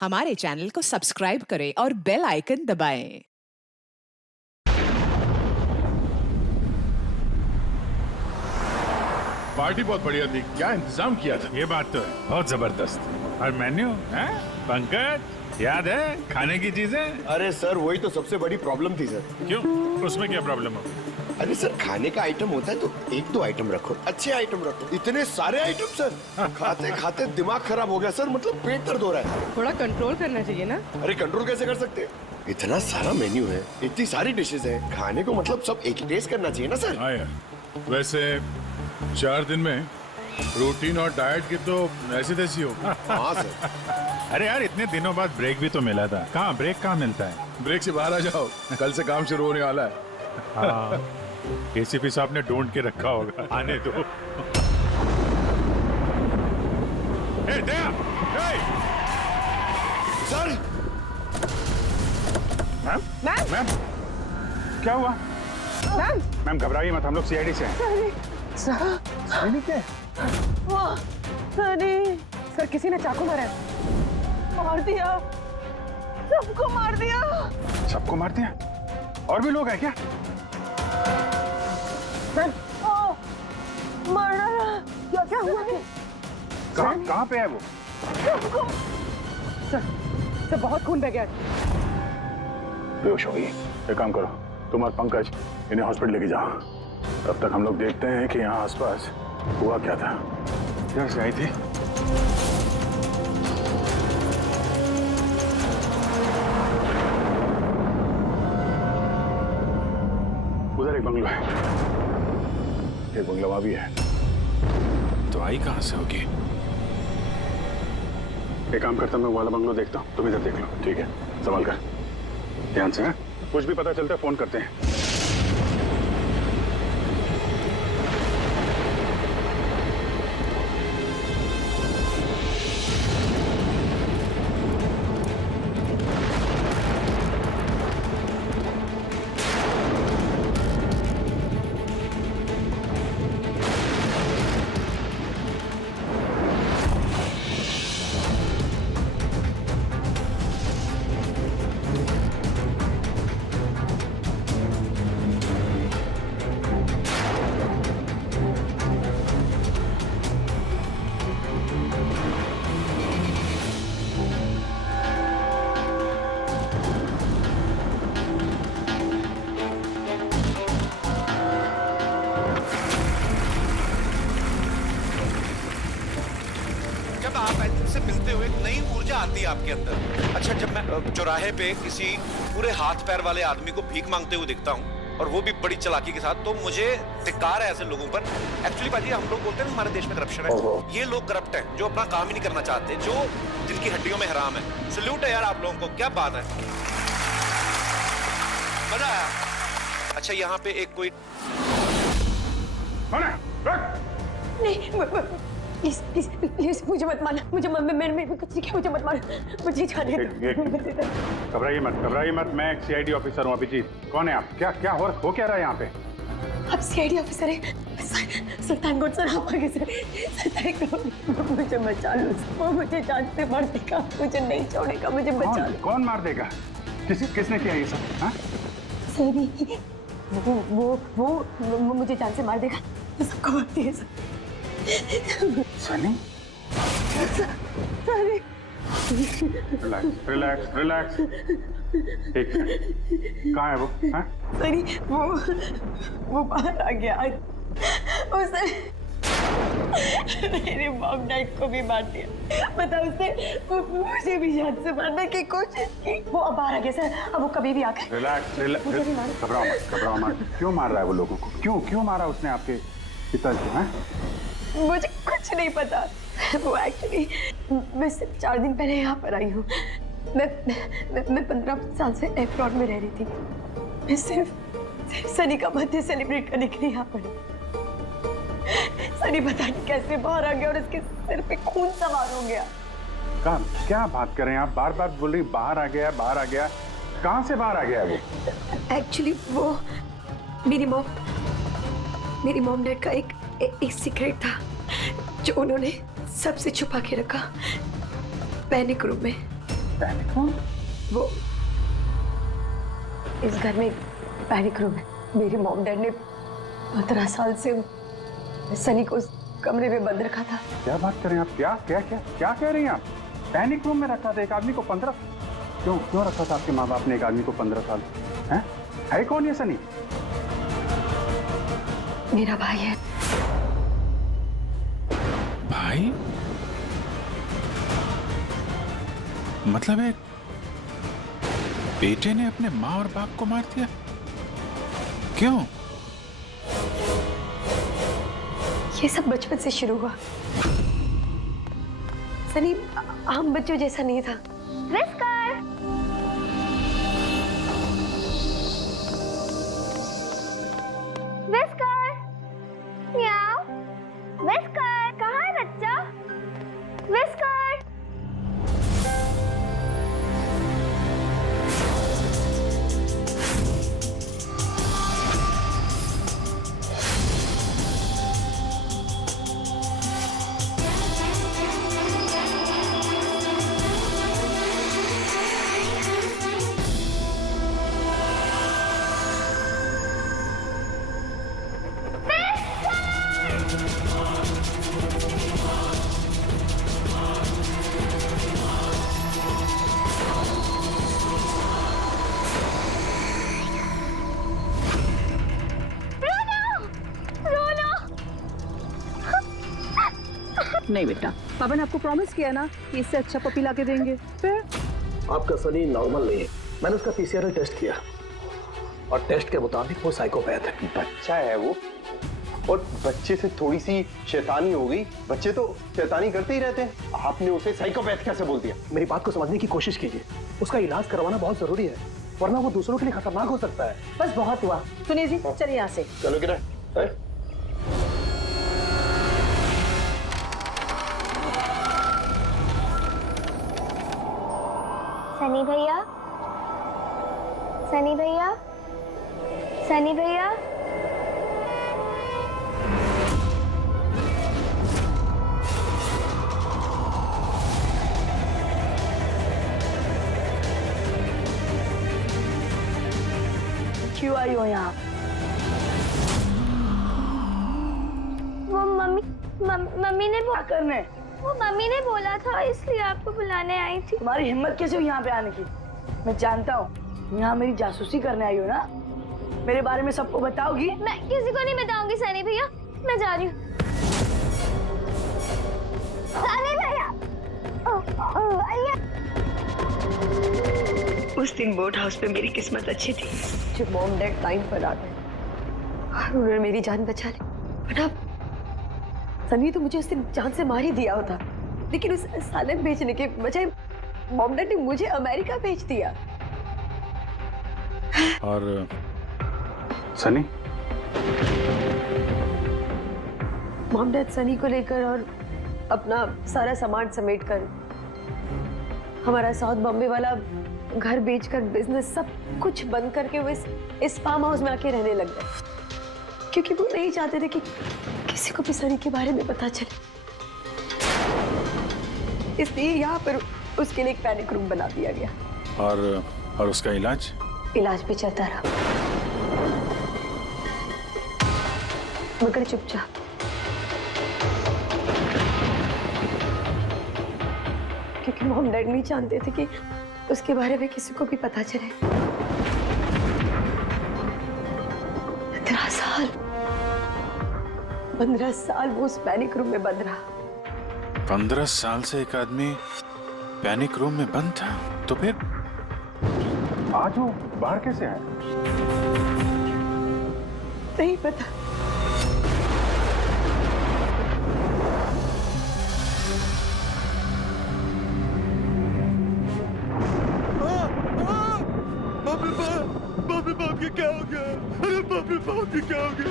हमारे चैनल को सब्सक्राइब करें और बेल आइकन दबाएं। पार्टी बहुत बढ़िया थी। क्या इंतजाम किया था? ये बात तो है, बहुत जबरदस्त। और मेन्यू है पंकज, याद है खाने की चीजें? अरे सर, वही तो सबसे बड़ी प्रॉब्लम थी सर। क्यों, उसमें क्या प्रॉब्लम हो? अरे सर, खाने का आइटम होता है तो एक दो आइटम रखो, अच्छे आइटम रखो। इतने सारे आइटम सर, खाते खाते दिमाग खराब हो गया सर। मतलब पेट दर्द हो रहा है। थोड़ा कंट्रोल करना चाहिए ना। अरे कंट्रोल कैसे कर सकते हैं? इतना सारा मेन्यू है, इतनी सारी डिशेज है, खाने को मतलब सब एक ही टेस्ट करना चाहिए ना सर। हाँ यार, वैसे 4 दिन में प्रोटीन और डाइट की तो ऐसी तैसी हो। हाँ सर। अरे यार, इतने दिनों बाद ब्रेक भी तो मिला था। कहाँ ब्रेक कहाँ मिलता है? ब्रेक से बाहर आ जाओ, कल से काम शुरू होने वाला है। हाँ, एसीपी साहब ने ढूंढ के रखा होगा, आने दो। ए, दया, ए! सर मैम, मैम, मैम, क्या हुआ? मैम, मैम घबराइए मत, हम लोग सीआईडी से हैं। सीआईडी क्या? अरे सर, किसी ने चाकू मारा है। मार दिया, सबको मार दिया। सबको मार दिया? और भी लोग हैं क्या? मैम, मार डाला। क्या क्या हुआ? कहाँ पे है वो? सबको। सर बहुत खून बह गया। बेहोश हो गई। एक काम करो, तुम और पंकज इन्हें हॉस्पिटल लेके जाओ। तब तक हम लोग देखते हैं कि यहाँ आसपास हुआ क्या था। क्या से आई थी? उधर एक बंगला है, एक बंगला वहां भी है। तो आई कहाँ से होगी? एक काम करता हूं, मैं वो वाला बंगलो देखता हूँ, तुम इधर देख लो। ठीक है, संभाल कर, ध्यान से। कुछ भी पता चलता है फोन करते हैं। जब आप इनसे मिलते हुए एक नई ऊर्जा आती है आपके अंदर। अच्छा, जब मैं चौराहे पे किसी पूरे हाथ पैर वाले आदमी को भीख मांगते हुए दिखता हूँ, और वो भी बड़ी चालाकी के साथ, तो मुझे धिक्कार है ऐसे लोगों पर। एक्चुअली बाजी, हम लोग बोलते हैं हमारे देश में करप्शन है। ये लोग करप्ट हैं, जो अपना काम ही नहीं करना चाहते, जो जिनकी हड्डियों में हराम है। सल्यूट है यार आप लोगों को, क्या बात है, मजा आया। अच्छा, यहाँ पे एक कोई नहीं, प्लीज प्लीज प्लीज, मुझे मत मारना। मुझे मेरे कुछ नहीं किया, मुझे मत मारना। मुझे जाने दो। घबराइए मत, मैं एक सीआईडी ऑफिसर हूँ। अभिजीत, कौन है आप? क्या हो क्या रहा है यहाँ पे? आप सीआईडी ऑफिसर हैं? सर, थैंक गॉड सर, आप आगे से। थैंक गॉड, मुझे बचा लो। वो मुझे जान से मार देगा, मुझे नहीं छोड़ेगा, मुझे बचा लो। कौन मार देगा? किसने किया ये सब? हाँ? सही, वो मुझे जान से मार देगा। ये सबको मारती है सर। सनी? सॉरी। रिलैक्स। ठीक है, कहाँ है वो? हाँ? सॉरी, वो बाहर आ गया। उसने मेरे मॉम डैड को भी मार दिया। पता उसने मुझे भी जान से मारने की कोशिश की। वो अब बाहर आ गया सर, अब वो कभी भी आकर। रिलैक्स, घबराओ मत। क्यों मार रहा है वो लोगों को? क्यों मारा उसने आपके पिताजी को? हाँ? मुझे कुछ नहीं पता। वो एक्चुअली, मैं सिर्फ 4 दिन पहले यहाँ पर आई हूँ। मैं 15 साल से एब्रॉड में रह रही थी। मैं सिर्फ सनी का बर्थडे सेलिब्रेट करने के लिए यहाँ पर। सनी पता नहीं कैसे बाहर आ गया और उसके सिर पे खून सवार हो गया। क्या बात कर रहे हैं आप? बार बोल रही बाहर आ गया। कहाँ से बाहर आ गया वो? एक्चुअली वो मेरी मॉम डैड का एक सीक्रेट था जो उन्होंने सबसे छुपा के रखा पैनिक रूम में। Panic room? वो इस घर में पैनिक रूम है। मेरे मॉम डैड ने 15 साल से सनी को उस कमरे में बंद रखा था। क्या बात कर रहे हैं आप? क्या क्या क्या क्या कह रही हैं आप? पैनिक रूम में रखा था एक आदमी को 15? क्यों रखा था आपके माँ बाप ने एक आदमी को 15 साल? है कौन ये सनी? मेरा भाई है। भाई? मतलब एक बेटे ने अपने माँ और बाप को मार दिया? क्यों? ये सब बचपन से शुरू हुआ। सनी आम बच्चों जैसा नहीं था। विस्कर! विस्कर! म्याऊ! विस्कर! कहाँ है बच्चा? विस्कर! नहीं बेटा, पापा ने आपको प्रॉमिस किया ना कि इससे अच्छा पपी ला के देंगे। फिर आपका सनी नॉर्मल नहीं है। मैंने उसका पीसीआर टेस्ट किया और टेस्ट के मुताबिक वो साइकोपैथ है। बच्चा है वो, और बच्चे से थोड़ी सी शैतानी हो गई। बच्चे तो शैतानी करते ही रहते हैं, आपने उसे साइकोपैथ कैसे बोल दिया? मेरी बात को समझने की कोशिश कीजिए। उसका इलाज करवाना बहुत जरूरी है, वरना वो दूसरों के लिए खतरनाक हो सकता है। बस बहुत हुआ। सुनिए जी, चलिए यहाँ से। चलो किरण। सनी भैया, सनी भैया, सनी भैया। क्यों आई हो यहाँ? वो मम्मी ने क्या करने? वो मम्मी ने बोला था, इसलिए आपको बुलाने आई थी। तुम्हारी हिम्मत कैसे हुई यहाँ पे आने की? मैं जानता हूँ यहाँ मेरी जासूसी करने आई हो ना। मेरे बारे में सबको बताओगी? मैं किसी को नहीं बताऊंगी सनी भैया, मैं जा रही हूँ। सनी भैया, उस दिन बोट हाउस पे मेरी किस्मत अच्छी थी। जो मॉम डैड टाइम पर आ गए और उन्होंने मेरी जान बचा ली। बट अब सनी तो मुझे उस दिन जान से मार ही दिया होता, लेकिन उस सालन भेजने के बजाय मॉम डैड ने मुझे अमेरिका भेज दिया। और सनी? मॉम डैड सनी को लेकर और अपना सारा सामान समेटकर हमारा साउथ बॉम्बे वाला घर बेचकर बिजनेस सब कुछ बंद करके वो इस फार्म हाउस में आके रहने लग गए, क्योंकि वो नहीं चाहते थे कि किसी को भी सनी के बारे में पता चले। इसलिए यहाँ पर उसके लिए एक पैनिक रूम बना दिया गया। और उसका इलाज भी चलता रहा, मगर चुपचाप। क्योंकि मॉम डैड नहीं जानते थे कि उसके बारे में किसी को भी पता चले। 15 साल वो उस पैनिक रूम में बंद रहा। 15 साल से एक आदमी पैनिक रूम में बंद था, तो फिर आज वो बाहर कैसे आए? नहीं पता। बाप ये क्या हो गया? अरे बाप ये क्या हो गया?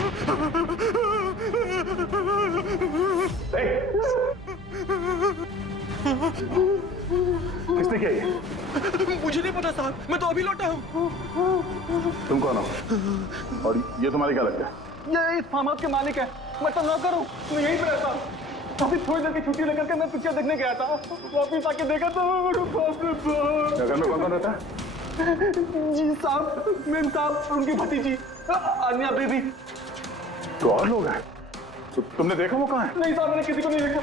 किसने किया ये? मुझे नहीं पता साहब, मैं तो अभी लौटा हूँ। तुम कौन हो? और ये तुम्हारे क्या लगता है? ये इस फार्म हाउस के मालिक है। मैं तो नौकर हूँ, मैं यहीं पे रहता हूँ। अभी थोड़ी देर की छुट्टी लेकर के मैं पिक्चर देखने गया था, वापिस आके देखा तो बाप रे बाप। घर में कौन कौन रहता है? जी साहब, मेम साहब, उनकी भतीजी आन्या बेबी। तो और लोग हैं? तो तुमने देखा वो कहाँ है? नहीं साहब, मैंने किसी को नहीं देखा।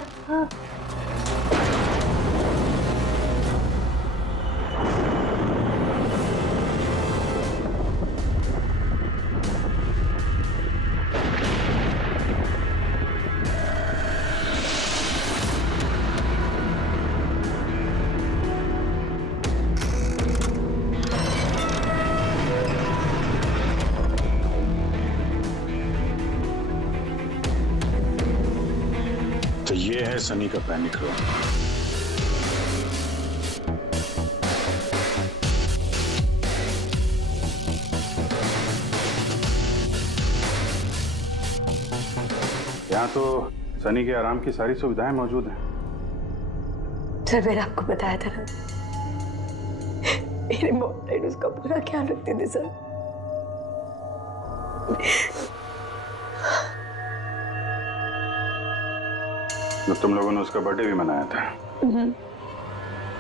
तो ये है सनी का पैनिक रूम। यहाँ तो सनी के आराम की सारी सुविधाएं मौजूद हैं। सर मैंने आपको बताया था ना, मेरे मॉम डैड उसका पूरा ख्याल रखते थे सर। तो तुम लोगों ने उसका बर्थडे भी मनाया था।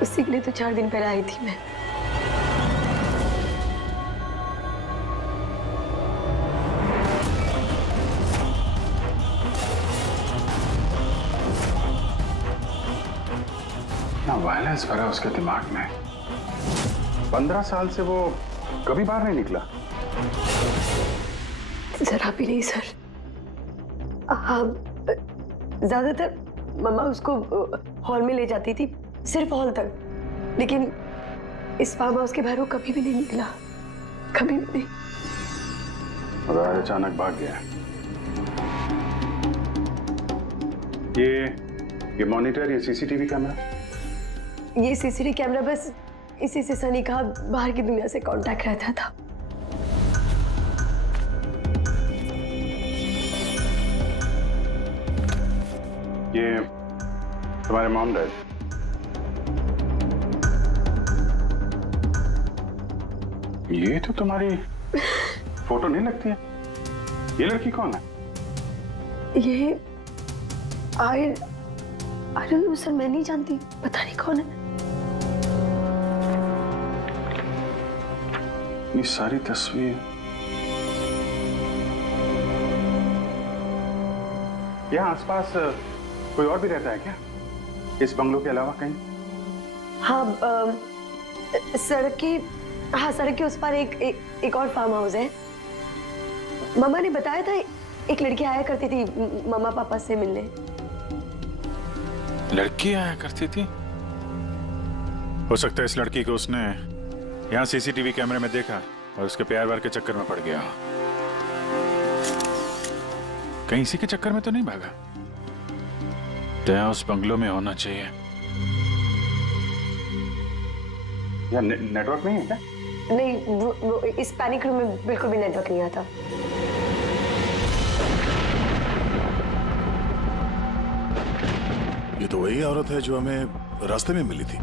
उसी के लिए तो 4 दिन पहले आई थी मैं। ना वायलेंस भरा उसके दिमाग में। 15 साल से वो कभी बाहर नहीं निकला। जरा भी नहीं सर। हाँ, ज्यादातर मम्मा उसको हॉल में ले जाती थी, सिर्फ हॉल तक। लेकिन इस फार्म हाउस के बाहर वो कभी भी नहीं निकला, कभी भी नहीं। और आज अचानक भाग गया। ये मॉनिटर, ये सीसीटीवी कैमरा? ये सीसीटीवी कैमरा बस इसी से सनी का बाहर की दुनिया से कांटेक्ट रहता था। ये तुम्हारे मॉम डैड? ये तो तुम्हारी फोटो नहीं लगती है। ये लड़की कौन है? ये आई डोंट नो सर, मैं नहीं जानती, पता नहीं कौन है। ये सारी तस्वीर यहाँ आसपास कोई और भी रहता है क्या, इस बंगलों के अलावा कहीं? हाँ, सड़क के उस पार एक और फार्म हाउस है। मम्मा ने बताया था एक लड़की आया करती थी मम्मा पापा से मिलने। लड़की आया करती थी? हो सकता है इस लड़की को उसने यहाँ सीसीटीवी कैमरे में देखा और उसके प्यार वार के चक्कर में पड़ गया। कहीं इसी के चक्कर में तो नहीं भागा? दया उस बंगलों में होना चाहिए। यार नेटवर्क नहीं है क्या? नहीं, वो इस पैनिक रूम में बिल्कुल भी नेटवर्क नहीं आता। ये तो वही औरत है जो हमें रास्ते में मिली थी।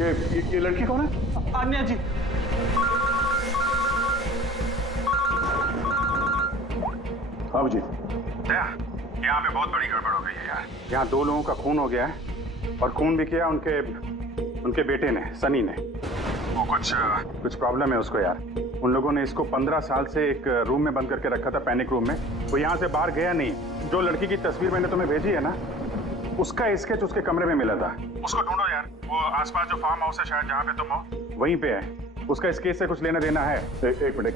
ये लड़की कौन है? आन्या जी। हाँ जी। दया, यहाँ पे बहुत बड़ी गड़बड़ हो गई है यार। यहाँ 2 लोगों का खून हो गया है और खून भी किया उनके बेटे ने, सनी ने। वो कुछ प्रॉब्लम है उसको यार। उन लोगों ने इसको 15 साल से एक रूम में बंद करके रखा था, पैनिक रूम में। वो यहाँ से बाहर गया नहीं। जो लड़की की तस्वीर मैंने तुम्हें भेजी है ना, उसका स्केच उसके कमरे में मिला था। उसको ढूंढो यार। वो आसपास जो फार्म हाउस है शायद जहाँ पे तुम हो, वहीं पे है। उसका स्केच से कुछ लेना देना है। एक मिनट।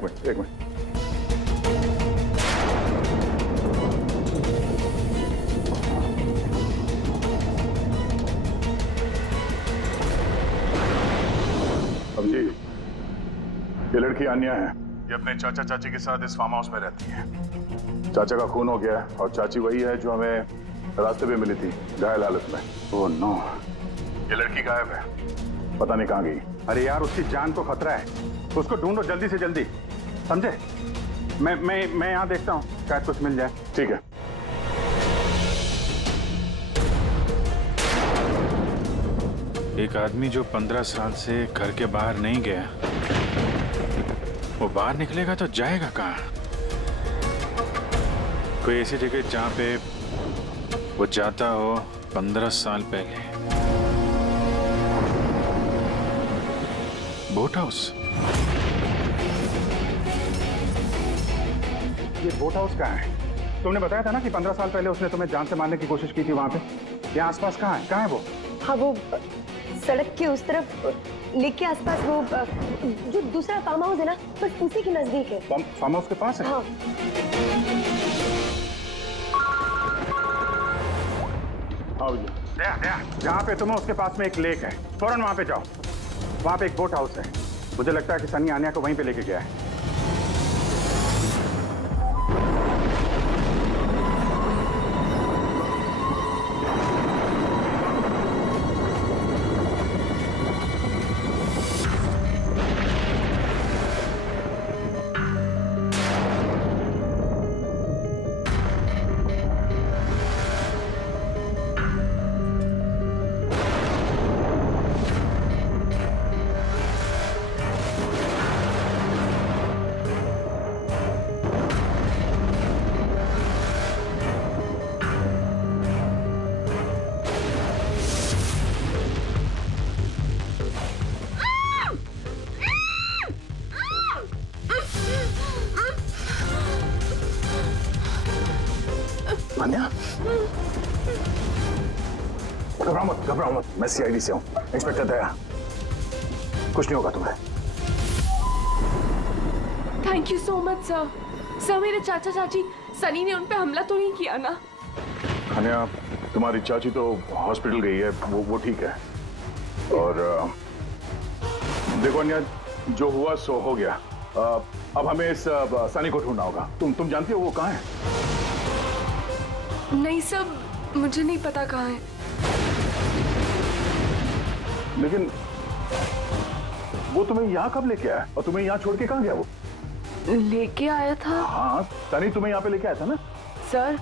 अब जी, ये लड़की आन्या है। ये अपने चाचा चाची के साथ इस फार्म हाउस में रहती है। चाचा का खून हो गया है और चाची वही है जो हमें रास्ते पे मिली थी, घायल हालत में। ओह नो, ये लड़की गायब है, पता नहीं कहाँ गई। अरे यार, उसकी जान को खतरा है, उसको ढूंढो जल्दी से जल्दी, समझे? मैं यहाँ देखता हूँ, शायद कुछ मिल जाए। ठीक है। एक आदमी जो 15 साल से घर के बाहर नहीं गया, वो बाहर निकलेगा तो जाएगा कहाँ? कोई ऐसी जगह जहाँ पे वो जाता हो 15 साल पहले बोट हाउस। ये बोट हाउस कहाँ है? तुमने बताया था ना कि 15 साल पहले उसने तुम्हें जान से मारने की कोशिश की थी वहां पे। यहाँ आसपास कहाँ है? कहाँ है वो? हाँ, वो सड़क के उस तरफ, लेक के आसपास, वो जो दूसरा फार्म हाउस है ना, बस उसी के नजदीक है। फार्म हाउस के पास है? हाँ। हाँ भैया, जहाँ पे तुम हो उसके पास में एक लेक है, फौरन वहाँ पे जाओ। वहाँ पे एक बोट हाउस है। मुझे लगता है कि सनी आन्या को वहीं पे लेके गया है। आन्या, घबराओ मत, मैं सीआईडी से हूँ, इंस्पेक्टर दया। कुछ नहीं होगा तुम्हें। Thank you so much sir. Sir, मेरे चाचा चाची सनी ने उन पे हमला तो नहीं किया ना? आन्या, तुम्हारी चाची तो हॉस्पिटल गई है, वो ठीक है। और देखो आन्या, जो हुआ सो हो गया। अब हमें इस सनी को ढूंढना होगा। तुम जानती हो वो कहाँ है? नहीं सर, मुझे नहीं पता कहाँ है। लेकिन वो तुम्हें यहाँ कब लेके आया और तुम्हें यहाँ छोड़ के कहाँ गया वो? लेके आया था। हाँ, सनी तुम्हें यहाँ पे लेके आया था ना? सर,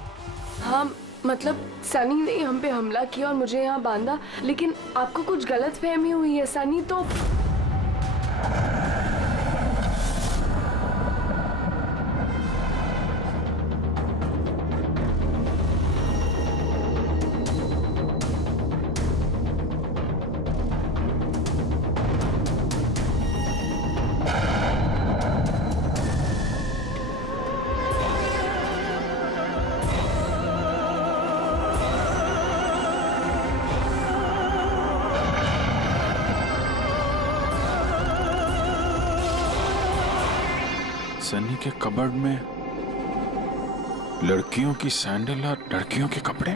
हाँ, मतलब सनी ने हम पे हमला किया और मुझे यहाँ बांधा, लेकिन आपको कुछ गलत फहमी हुई है। सनी तो सनी के कबर्ड में लड़कियों की सैंडल और लड़कियों के कपड़े।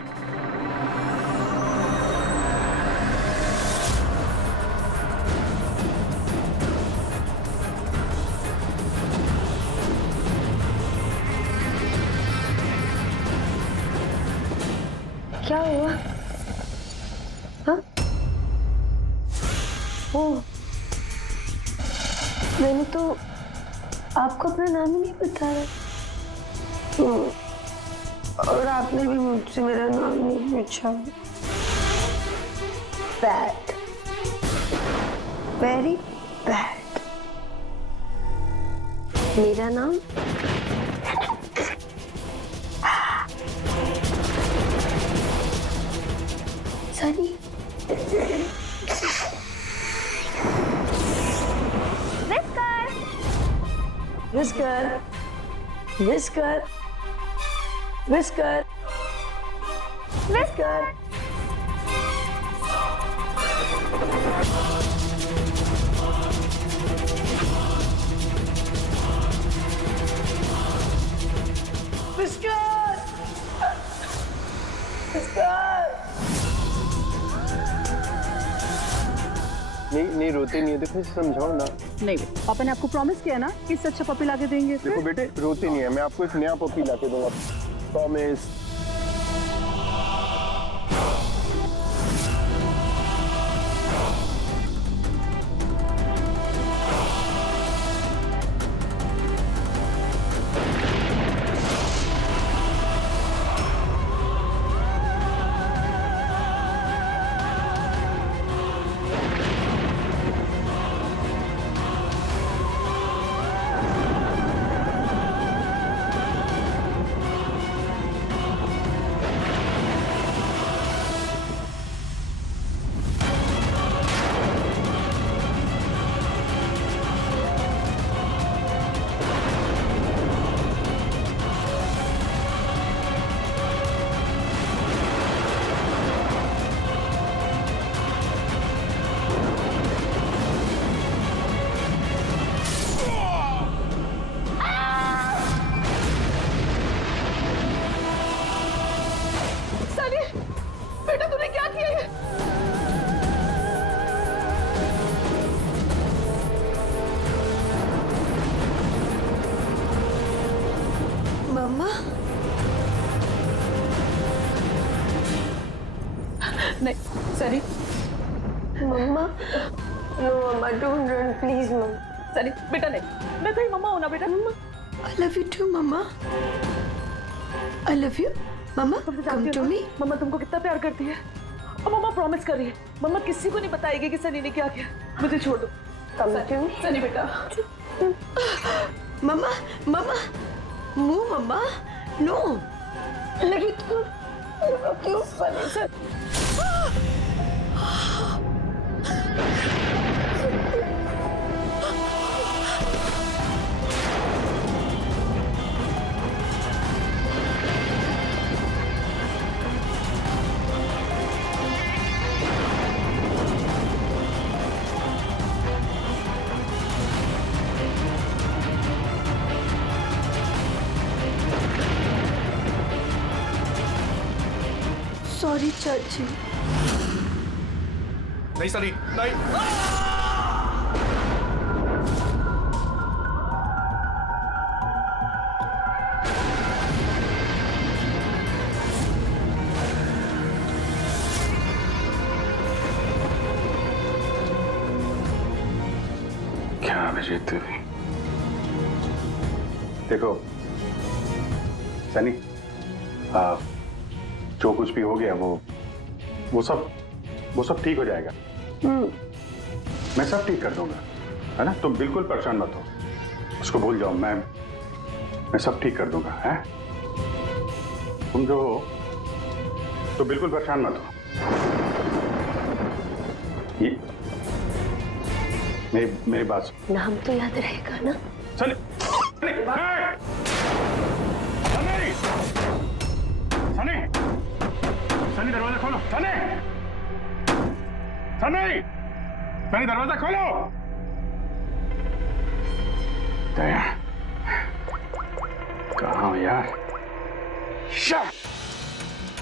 क्या हुआ? हाँ? ओ, मैंने तो आपको अपना नाम ही नहीं बताया। और आपने भी मुझसे मेरा नाम नहीं पूछा। Bad, very bad. मेरा नाम Sunny. Whisker, whisker, whisker, whisker. Whisker, whisker. नहीं रोते नहीं है, देखो इसे समझाओ ना। नहीं, पापा ने आपको प्रॉमिस किया ना कि इससे अच्छा पपी लाके देंगे। देखो बेटे, रोते नहीं है, मैं आपको एक नया पपी लाके दूंगा, प्रॉमिस। नहीं Sunny, mamma no mamma don't run please mamma. Sunny बेटा नहीं, मैं तेरी मम्मा हूं ना बेटा। Mamma I love you too mamma, I love you mamma, come to me. Mamma तुमको कितना प्यार करती है और मम्मा प्रॉमिस कर रही है मम्मा किसी को नहीं बताएगी कि सनी ने क्या किया। मुझे छोड़ दो। कम टू मी सनी बेटा। मम्मा मम्मा मुंह मम्मा नो लगी तू क्यों सनी सर। सॉरी चाची। नहीं सनी नहीं। क्या अभिजीत देवी, देखो सनी, जो कुछ भी हो गया वो सब ठीक हो जाएगा। मैं सब ठीक कर दूंगा, है ना? तुम बिल्कुल परेशान मत हो, उसको भूल जाओ। मैं सब ठीक कर दूंगा, है? तुम जो हो तो बिल्कुल परेशान मत हो। ये मेरी बात सुन। नाम तो याद रहेगा ना? सनी, सनी, सनी दरवाजा खोलो। सनी, सनी, सनी दरवाजा खोलो। दया, कहाँ हो यार?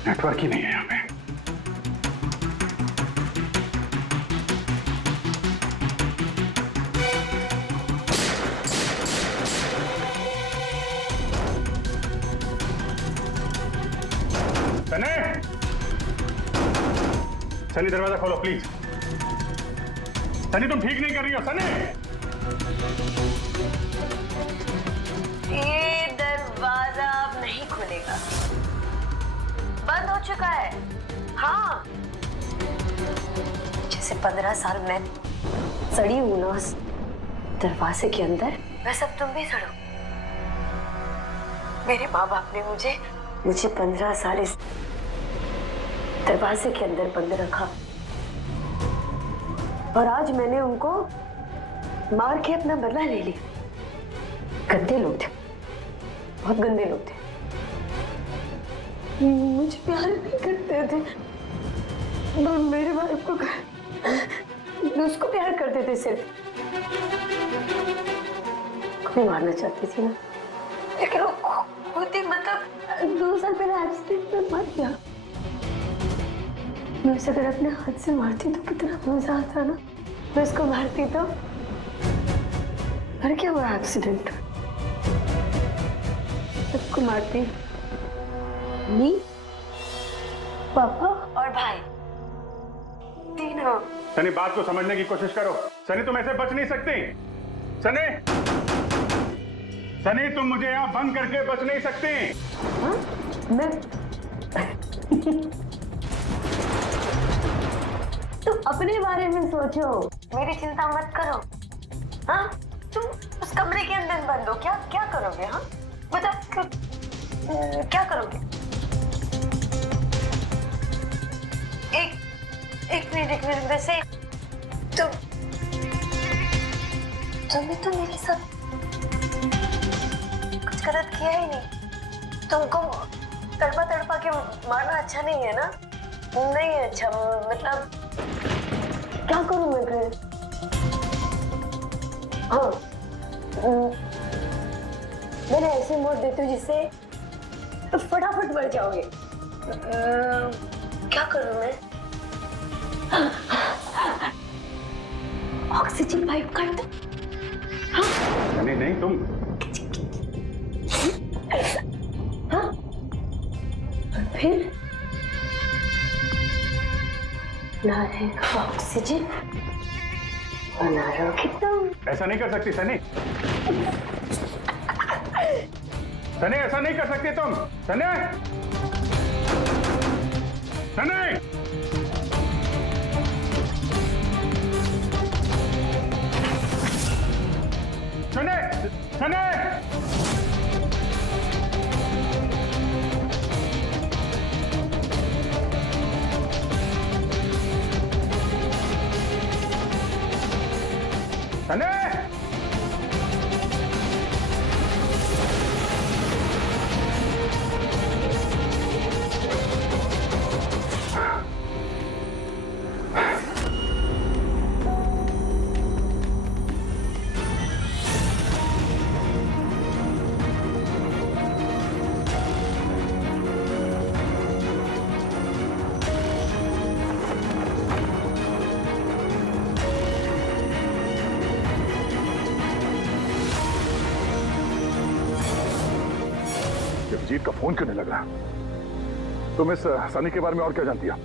नेटवर्क ही नहीं है यहाँ पे। सनी, सनी दरवाजा खोलो प्लीज। सनी तुम ठीक नहीं कर रही हो। सनी, ये दरवाजा अब नहीं खुलेगा, बंद हो चुका है। हाँ, जैसे 15 साल मैं सड़ी हूं ना उस दरवाजे के अंदर, वैसे अब तुम भी सड़ो। मेरे माँ बाप ने मुझे 15 साल इस दरवाजे के अंदर बंद रखा और आज मैंने उनको मार के अपना बदला ले लिया। गंदे लोग थे, बहुत गंदे लोग थे, मुझे प्यार नहीं करते थे। मेरे बाप को उसको प्यार करते थे, सिर्फ खुद मारना चाहती थी ना, लेकिन वो खुद ही मतलब 2 साल पहले एक्सीडेंट में मर गया। मैं उसे अगर अपने हाथ से मारती तो कितना मजा आता ना। मैं उसको मारती तो मर क्या हुआ एक्सीडेंट। सबको मारती, मम्मी, पापा और भाई, तीनों। सनी बात को समझने की कोशिश करो। सनी तुम ऐसे बच नहीं सकती। सनी, सनी तुम मुझे यहाँ बंद करके बच नहीं सकती। हाँ? मैं तुम अपने बारे में सोचो, मेरी चिंता मत करो। हाँ, तुम उस कमरे के अंदर बंद हो, क्या करोगे? हाँ मतलब क्या करोगे? एक मिनट वैसे तुमने तो मेरे साथ कुछ गलत किया ही नहीं। तुमको तड़पा के मारना अच्छा नहीं है ना? नहीं है अच्छा, मतलब क्या करूं मैं फिर? हाँ, मैंने ऐसे मोड़ देती हूँ जिससे फटाफट मर जाओगे। क्या करूं मैं? ऑक्सीजन पाइप काट दो। हाँ? नहीं तुम। हाँ? फिर ना रहेगा ऑक्सीजन और ना रहोगे तुम। ऐसा नहीं कर सकती सनी। सनी ऐसा नहीं कर सकती तुम। सनी सनी सनी सनी सनी अभिजीत का फोन क्यों नहीं लग रहा? तुम इस सनी के बारे में और क्या जानती हो?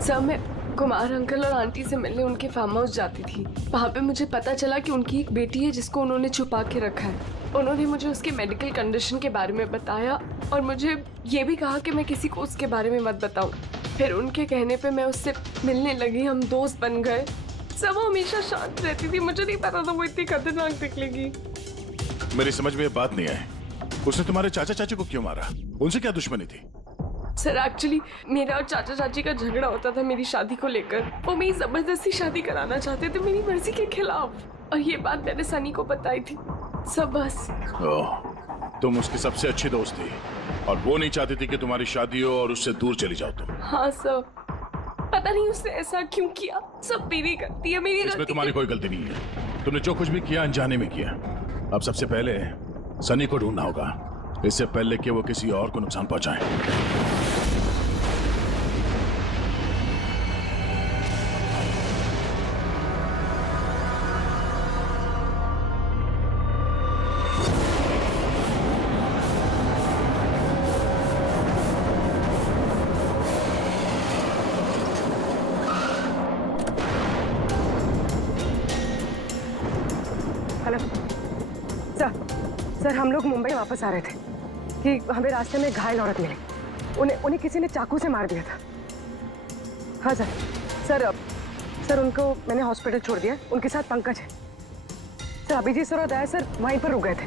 सर मैं कुमार अंकल और आंटी से मिलने उनके फार्म हाउस जाती थी। वहाँ पे मुझे पता चला कि उनकी एक बेटी है जिसको उन्होंने छुपा के रखा है। उन्होंने मुझे उसके मेडिकल कंडीशन के बारे में बताया और मुझे ये भी कहा कि मैं किसी को उसके बारे में मत बताऊं। फिर उनके कहने पे मैं उससे मिलने लगी, हम दोस्त बन गए। सब वो हमेशा शांत रहती थी, मुझे नहीं पता था वो इतनी खतरनाक निकलेगी। मेरी समझ में ये बात नहीं आई, उसने तुम्हारे चाचा चाची को क्यों मारा? उनसे क्या दुश्मनी थी? सर एक्चुअली मेरा और चाचा चाची का झगड़ा होता था मेरी शादी को लेकर। वो मेरी जबरदस्ती शादी कराना चाहते थे मेरी मर्जी के खिलाफ, और ये बात मैंने सनी को बताई थी। सब बस। तुम उसकी सबसे अच्छी दोस्त थी और वो नहीं चाहती थी कि तुम्हारी शादी हो और उससे दूर चली जाओ तुम। हाँ सर, पता नहीं उसने ऐसा क्यों किया। सब मेरी गलती है, मेरी इसमें तुम्हारी कोई गलती नहीं है। तुमने जो कुछ भी किया अनजाने में किया। अब सबसे पहले सनी को ढूंढना होगा, इससे पहले कि वो किसी और को नुकसान पहुंचाए। हेलो सर, हम लोग मुंबई वापस आ रहे थे कि हमें रास्ते में घायल औरत मिली। उन्हें किसी ने चाकू से मार दिया था। हाँ सर उनको मैंने हॉस्पिटल छोड़ दिया। उनके साथ पंकज है। सर अभिजीत सर और दया सर वहीं पर रुक गए थे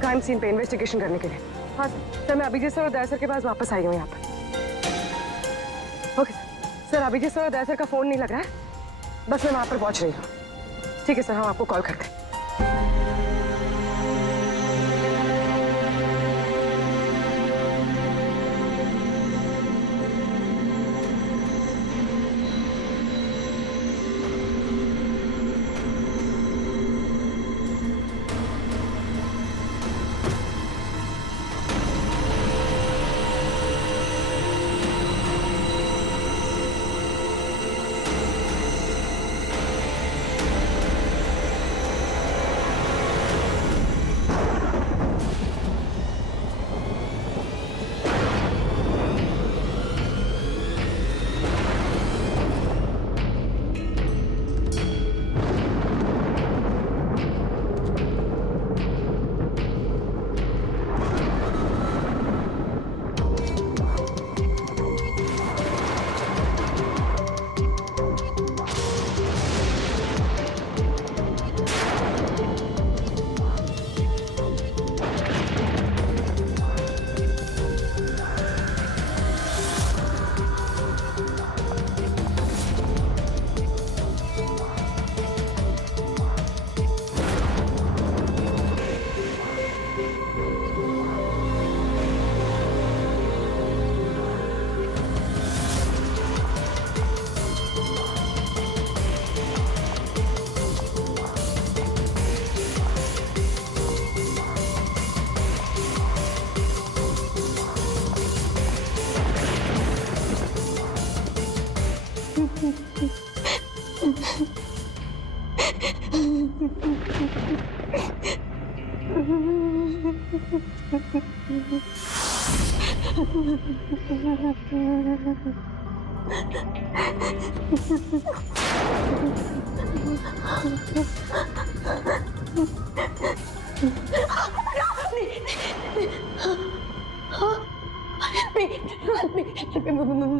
क्राइम सीन पे इन्वेस्टिगेशन करने के लिए। हाँ सर, मैं अभिजीत सर और दया सर के पास वापस आई हूँ यहाँ पर। ओके सर, अभिजीत सर और दया सर का फोन नहीं लग रहा है, बस मैं वहाँ पर पहुँच रही हूँ। ठीक है सर, हम आपको कॉल करते हैं।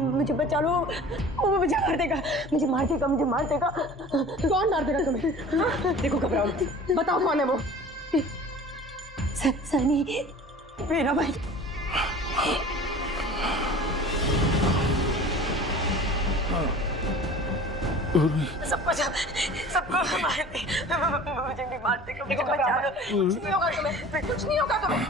मुझे बचा लो, वो मुझे मार देगा, मुझे मार देगा, मुझे मार देगा। कौन मार देगा तुम्हें? देखो घबराओ, बताओ कौन है वो? सनी, मेरा भाई। सबको मार दे, मुझे भी मार देगा, मुझे बचा लो। कुछ नहीं होगा तुम्हें, कुछ नहीं होगा तुम्हें।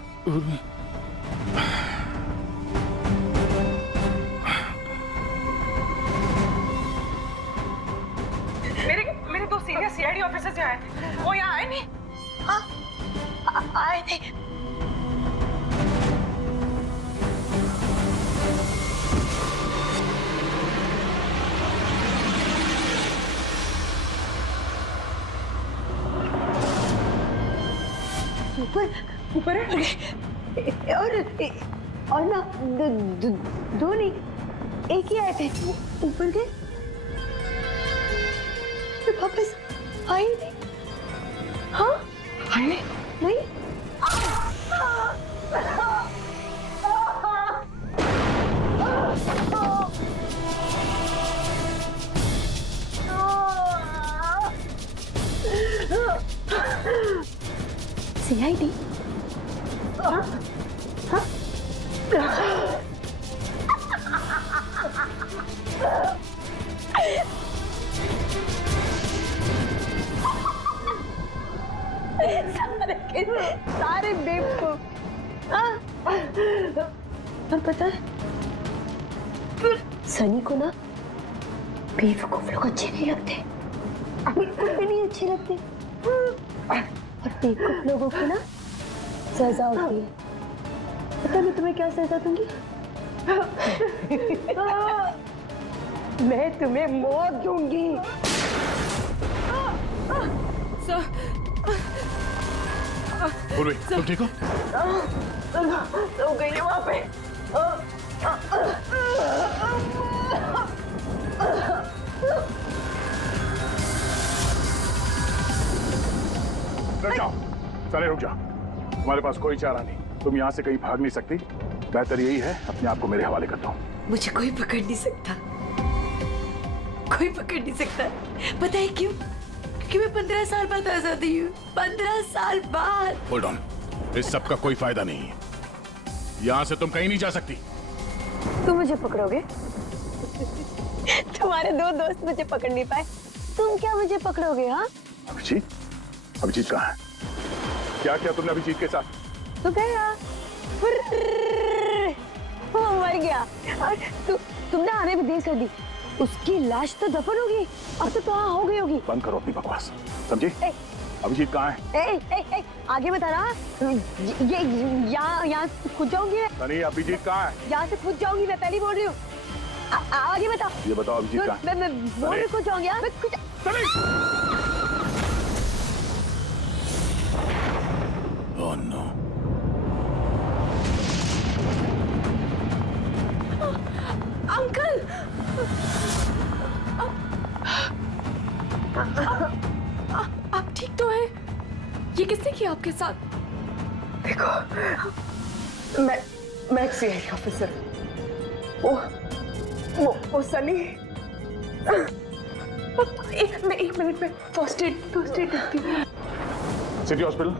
मेरे दो सीनियर सीआईडी ऑफिसर्स यहाँ आए थे, वो यहाँ आए नहीं? हाँ, आए थे। ऊपर है और ना दो नहीं, एक ही आए थे। ऊपर के वापस आए नहीं। हाँ, आए नहीं? नहीं। सीआईडी? हाँ? हाँ? सारे बेवकूफ। और पता है, सनी को ना बेवकूफ लोग अच्छे नहीं लगते, बिल्कुल भी नहीं अच्छे लगते। और बेवकूफ लोगों को ना सजा होती है। पता मैं तुम्हें क्या सजा दूंगी? मैं तुम्हें मौत दूंगी। पूर्वी, तुम ठीक हो? तो गई है वहां पे। रुक जाओ, सारे रुक जाओ। तुम्हारे पास कोई चारा नहीं, तुम यहाँ से कहीं भाग नहीं सकती। बेहतर यही है अपने आप को मेरे हवाले कर दो। मुझे कोई पकड़ नहीं सकता, कोई पकड़ नहीं सकता। पता है क्यों? क्योंकि मैं 15 साल बाद आजाद हुई हूँ। 15 साल बाद। होल्ड ऑन, इस सब का कोई फायदा नहीं है। यहाँ से तुम कहीं नहीं जा सकती। तुम मुझे पकड़ोगे? तुम्हारे दो दोस्त मुझे पकड़ नहीं पाए, तुम क्या मुझे पकड़ोगे? हाँ, अभिजीत, अभिजीत कहाँ है? क्या किया तुमने अभिजीत के साथ? तो गया, वो मर गया। और तुमने आने में देर कर दी। उसकी लाश तो दफन होगी, अब तो वहाँ हो गई होगी। बंद करो अपनी बकवास, समझी? अभिजीत कहाँ है? आगे बता रहा। ये यहाँ खुद जाऊंगी। सनी, अभिजीत कहाँ है? यहाँ से खुद जाऊंगी, मैं पहले बोल रही हूँ। आगे बताओ। ये बताओ अभिजीत कहाँ है? मैं बोल रही खुद जाऊंगी। मैं खुद। Oh no. अंकल, आप ठीक तो हैं? ये किसने किया आपके साथ? देखो, मैं एक सीआईडी ऑफिसर। वो सनी। एक मिनट में फर्स्ट एड करती हूँ। सिटी हॉस्पिटल,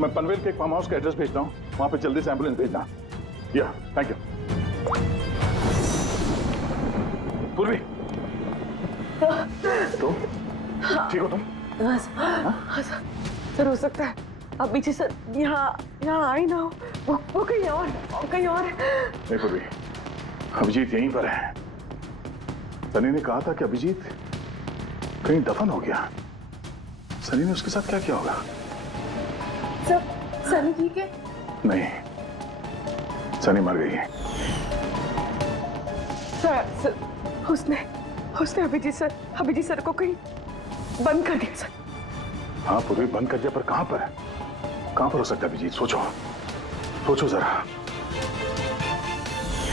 मैं पनवेल के एक फार्म हाउस का एड्रेस भेजता हूँ, वहाँ पे जल्दी से एम्बुलेंस भेजना। या, थैंक यू। पूर्वी, तुम ठीक हो? तुम हाँ सर, हो सकता है अब पीछे सर यहाँ आई ना हो, वो कहीं और नहीं पूर्वी, अभिजीत यहीं पर है। सनी ने कहा था कि अभिजीत कहीं दफन हो गया। सनी ने उसके साथ क्या किया होगा? सनी ठीक है? नहीं, सनी मर गई है। सर, उसने अभिजीत सर को कहीं बंद कर दिया सर। हाँ पूर्वी, बंद कर दिया, पर कहां पर हो सकता है अभिजीत? सोचो जरा।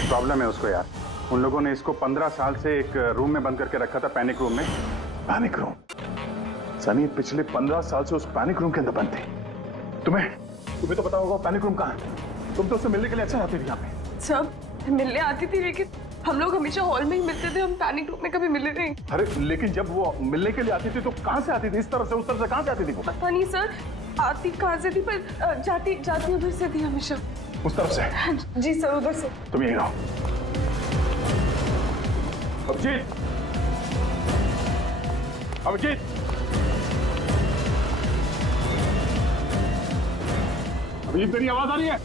प्रॉब्लम है उसको यार, उन लोगों ने इसको 15 साल से एक रूम में बंद करके रखा था, पैनिक रूम में। Panic room? सनी पिछले 15 साल से उस पैनिक रूम के अंदर बंद थी। तुम्हें तो पता होगा पैनिक रूम कहाँ है। तुम तो उससे मिलने के लिए अच्छा आती थी यहाँ पे। सब मिलने आती थी, लेकिन हम लोग हमेशा हॉल में ही मिलते थे, हम पैनिक रूम में कभी मिले नहीं। अरे लेकिन जब वो मिलने के लिए आती थी तो कहाँ से आती थी? इस तरफ से, उस तरफ से, कहाँ से आती थी वो? पता नहीं सर, आती कहाँ से थी, पर जाती जाती उधर से थी हमेशा। उस तरफ से? जी सर, उधर से। तुम यही रहो। अभिजीत, अभिजीत, अभिजीत तेरी आवाज आ रही है?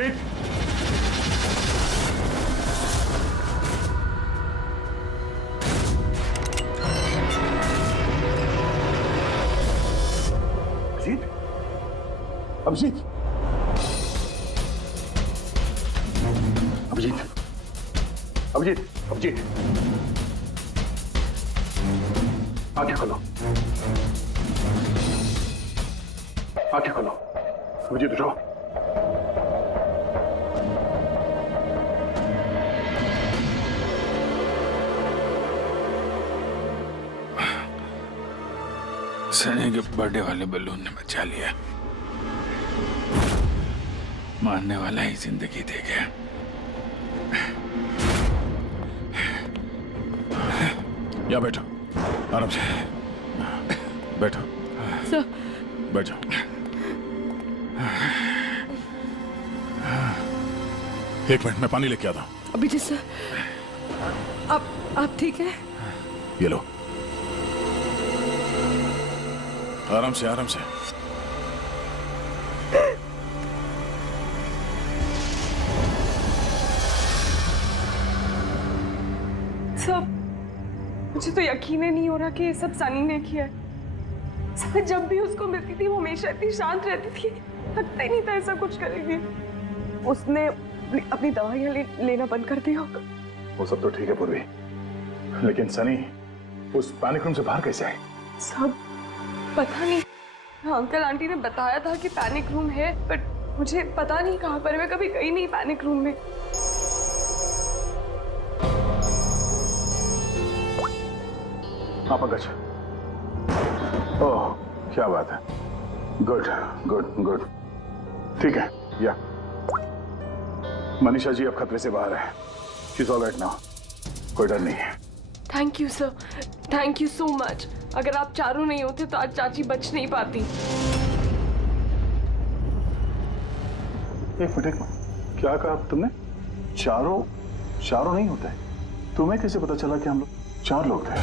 अभिजीत, अभिजीत, अभिजीत, अभिजीत, अभिजीत, आंखें खोलो, आंखें खोलो। अभिजीत उठो। सनी के बर्थडे वाले बलून ने बचा लिया। मारने वाला ही जिंदगी दे गया। यहाँ बैठो, आराम से बैठो। सर, बैठ जाओ। एक मिनट, मैं पानी लेके आता हूँ। अभिजीत सर, आप ठीक है? ये लो, आराम से, आराम से। सब, मुझे तो यकीन ही नहीं हो रहा कि ये सब सनी ने किया है। सब जब भी उसको मिलती थी वो हमेशा इतनी शांत रहती थी, लगता ही नहीं था ऐसा कुछ करेगी। उसने अपनी दवाइयां लेना बंद कर दिया होगा। वो सब तो ठीक है पूर्वी, लेकिन सनी उस पैनिक रूम से बाहर कैसे आई? सब पता नहीं, अंकल आंटी ने बताया था कि पैनिक रूम है, बट मुझे पता नहीं कहाँ पर है। मैं कभी गई नहीं पैनिक रूम में। हाँ पंकज, ओह क्या बात है, गुड गुड गुड, ठीक है। या मनीषा जी अब खतरे से बाहर है, she is all right now, कोई डर नहीं है। Thank you sir, thank you so much. अगर आप चारों नहीं होते तो आज चाची बच नहीं पाती। एक मिनट, क्या कहा तुमने? चारों नहीं होते? तुम्हें कैसे पता चला कि हम लोग 4 लोग थे?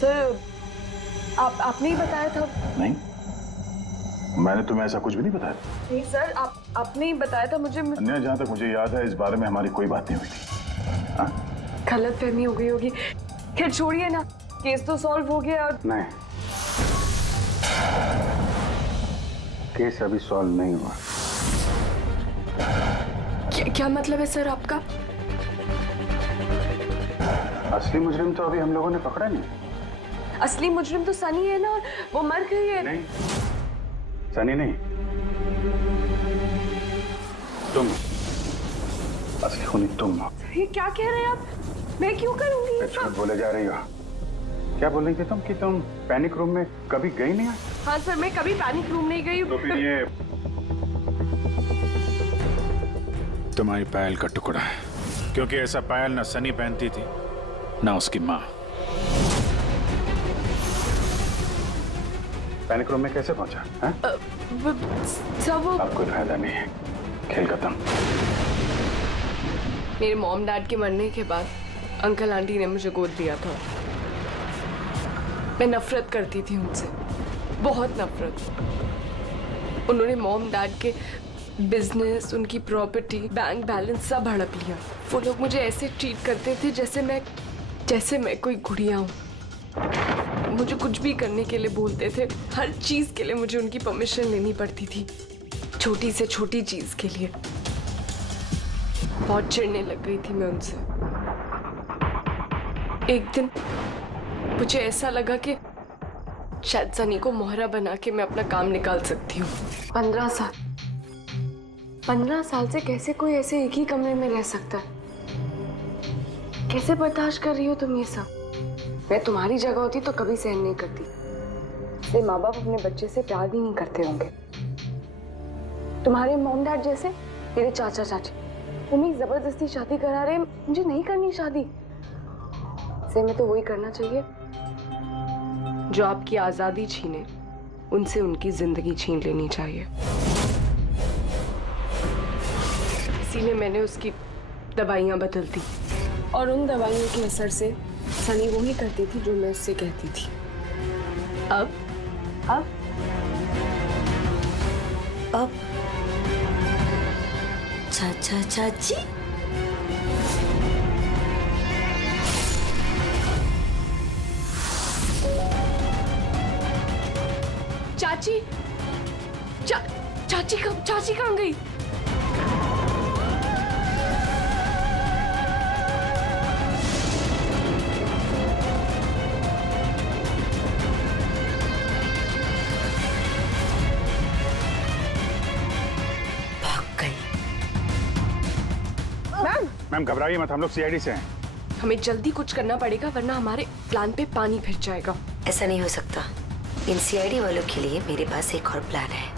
सर, आपने ही बताया था। नहीं, मैंने तुम्हें ऐसा कुछ भी नहीं बताया। नहीं सर, आपने ही बताया था मुझे। अन्य जहां तक मुझे याद है इस बारे में हमारी कोई बात नहीं हुई थी। हाँ? गलत फहमी हो गई होगी। खैर छोड़िए ना, केस तो सॉल्व हो गया। और नहीं, केस अभी सॉल्व नहीं हुआ। क्या मतलब है सर आपका? असली मुजरिम तो अभी हम लोगों ने पकड़ा नहीं। असली मुजरिम तो सनी है ना, और वो मर गई है। नहीं, सनी नहीं, तुम असली खूनी तुम हो। ये क्या कह रहे हैं आप? मैं क्यों करूंगी ये झूठ सब? बोले जा रही हो। क्या बोल रही थी तुम कि तुम पैनिक रूम में कभी गई नहीं? हाँ सर, मैं कभी पैनिक रूम नहीं गई। तो फिर ये तुम्हारी पायल का टुकड़ा है, क्योंकि ऐसा पायल ना सनी पहनती थी ना उसकी माँ। पैनिक रूम में कैसे पहुंचा? सब अब कोई फायदा नहीं है, खेल खत्म। मेरे मॉम डैड के मरने के बाद अंकल आंटी ने मुझे गोद दिया था। मैं नफरत करती थी उनसे, बहुत नफरत। उन्होंने मॉम डैड के बिजनेस, उनकी प्रॉपर्टी, बैंक बैलेंस सब हड़प लिया। वो लोग मुझे ऐसे ट्रीट करते थे जैसे मैं कोई गुड़िया हूँ। मुझे कुछ भी करने के लिए बोलते थे, हर चीज के लिए मुझे उनकी परमिशन लेनी पड़ती थी, छोटी से छोटी चीज के लिए। बहुत चिढ़ने लग गई थी मैं उनसे। एक दिन मुझे ऐसा लगा कि शायद सनी को मोहरा बना के मैं अपना काम निकाल सकती हूँ। 15 साल से कैसे कोई ऐसे एक ही कमरे में रह सकता है? कैसे बर्दाश्त कर रही हो तुम ये सब? मैं तुम्हारी जगह होती तो कभी सहन नहीं करती। ये माँ बाप अपने बच्चे से प्यार भी नहीं करते होंगे। तुम्हारे मॉम डैड जैसे मेरे चाचा चाची, तुम्हें जबरदस्ती शादी करा रहे, मुझे नहीं करनी शादी। से मैं तो वही करना चाहिए जो आपकी आजादी छीने, उनसे उनकी जिंदगी छीन लेनी चाहिए। इसीलिए मैंने उसकी दवाइयां बदल दी और उन दवाइयों के असर से सनी वो ही करती थी जो मैं उससे कहती थी। अब चाचा चाची चाची कहाँ गई? मैम घबराइए मत, हम लोग सीआईडी से हैं। हमें जल्दी कुछ करना पड़ेगा वरना हमारे प्लान पे पानी फिर जाएगा। ऐसा नहीं हो सकता। इन सीआईडी वालों के लिए मेरे पास एक और प्लान है।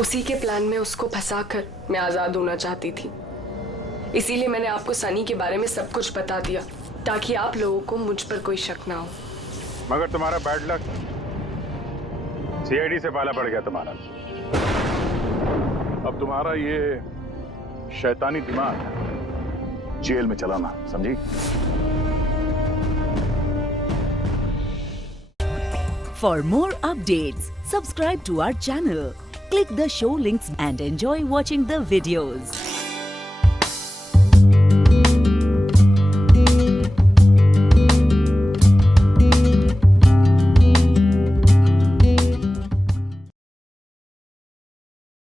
उसी के प्लान में उसको फंसाकर मैं आजाद होना चाहती थी। इसीलिए मैंने आपको सनी के बारे में सब कुछ बता दिया ताकि आप लोगों को मुझ पर कोई शक ना हो। मगर तुम्हारा बैड लक, सीआईडी से पाला पड़ गया तुम्हारा। अब तुम्हारा ये शैतानी दिमाग जेल में चलाना, समझी? For more updates, subscribe to our channel, click the show links and enjoy watching the videos.